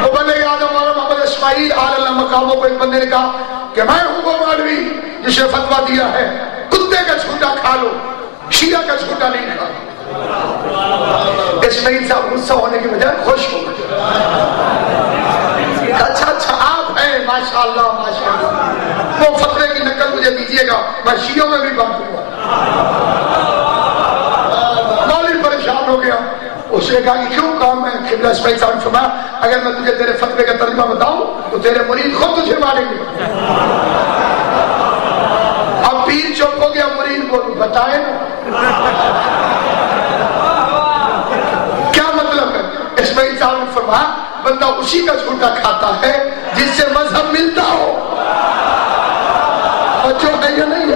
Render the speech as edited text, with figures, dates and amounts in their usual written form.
वो बंदे याद हमारा मोहम्मद इस्माइल आला मकामों को एक बंदे ने कहा कि मैं हूँ वो मौलवी जिसने फतवा दिया है कुत्ते का झूठा खा लो, शिया का झूठा नहीं खा। इस्माइल साहब गुस्सा होने की बजाय खुश हो गए। अच्छा अच्छा आप हैं, माशाअल्लाह माशाअल्लाह, वो फतवे की नकल मुझे दीजिएगा, मैं शियों में भी बांटूंगा। मौलवी परेशान हो गया। उसने कहा कि क्यों काम है? किबला इस्माइल साहब ने फरमाया अगर मैं तुझे तेरे फतवे का तर्जुमा बताऊं तो तेरे मुरीद खुद तुझे मारेंगे। अब पीर चुप हो गया, मुरीद को बताए ना क्या मतलब है। इस्माइल साहब ने फरमाया बंदा उसी का झूठा खाता है जिससे मजहब मिलता हो। बच्चों है या नहीं?